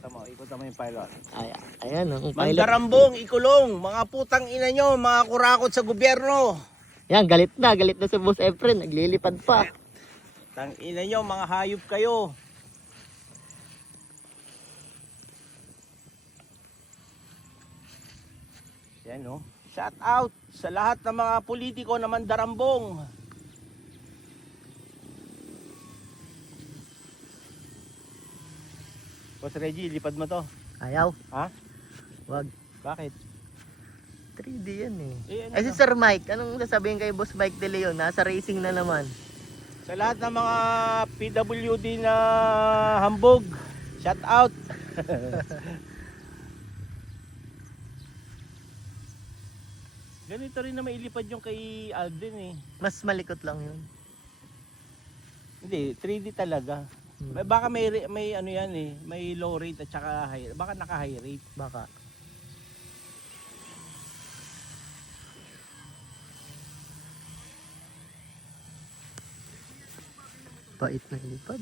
Tama, ikot mo yung pilot. Ay, ayan, ang pilot. Mandarambong, ikulong, mga putang ina nyo, mga kurakot sa gobyerno. Yan, galit na si Boss Efren, naglilipad pa. Tang ina nyo, mga hayop kayo. Yan no. Shout out sa lahat ng mga politiko na mandarambong. Boss Reggie, lipad mo to. Ayaw. Ha? Wag. Bakit? 3D yan eh. Ano Ay si Sir Mike, anong sasabihin kay Boss Mike De Leon? Nasa racing na naman. Sa lahat ng mga PWD na hambog, shout out. Ganito rin na mailipad yung kay Alden eh. Mas malikot lang yun. Hindi, 3D talaga. Baka may ano yan eh, may low rate at saka high, baka naka high rate. Baka. Bait na lipad.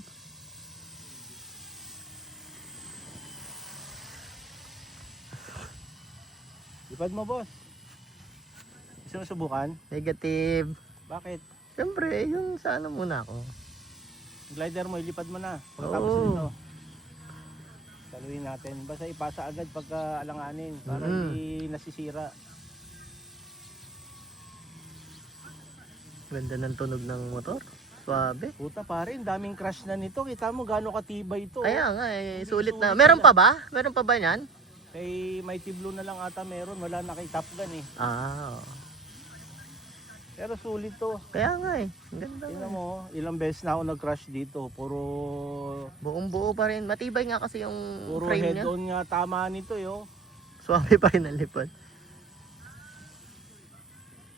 Lipad mo boss. Gusto mo subukan? Negative. Bakit? Siyempre, yung sa ano muna ako. Glider mo, ilipad mo na. Pagkatapos nito. Saluhin natin. Basta ipasa agad pagka alanganin para hindi nasisira. Ganda ng tunog ng motor. Suabe. Puta pare, daming crash na nito. Kita mo gaano katibay ito. Kaya nga eh, sulit na. Meron pa ba? Meron pa ba yan? Kay Mighty Blue na lang ata meron. Wala na kay Top Gun eh. Ah. Pero sulit to. Kaya nga eh. Ang ganda. Tingnan mo, ilang beses na ako nag-crash dito. Puro Buong buo pa rin. Matibay nga kasi yung frame niya. head-on nga tama nito yo. Suabe pa rin ang lipad.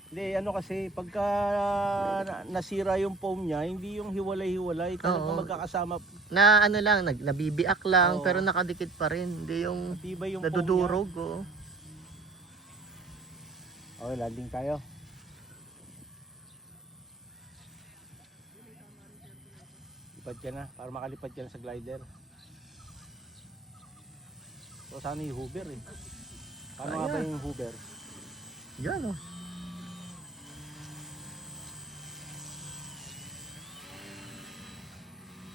Hindi, ano kasi, pagka nasira yung foam niya, hindi yung hiwalay-hiwalay. Talagang magkakasama. Na ano lang, nabibiak lang, Oo. pero nakadikit pa rin. Hindi yung Matibay yung nadudurog. Oh. Okay, landing tayo. Lipad ka na, para makalipad ka na sa glider. So, sana yung hover eh. Paano nga ba yung hover? Yan oh.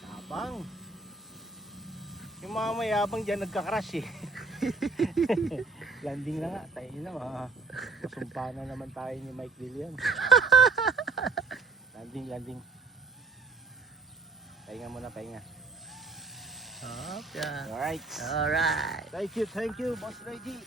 Tabang. Yung mga mayabang dyan nagka-crash eh. Landing na nga, tayo na masumpa na naman tayo ni Mike Dilian. Landing. Pahinga muna, pahinga. Yeah. Alright. Alright. Thank you, Boss Reggie.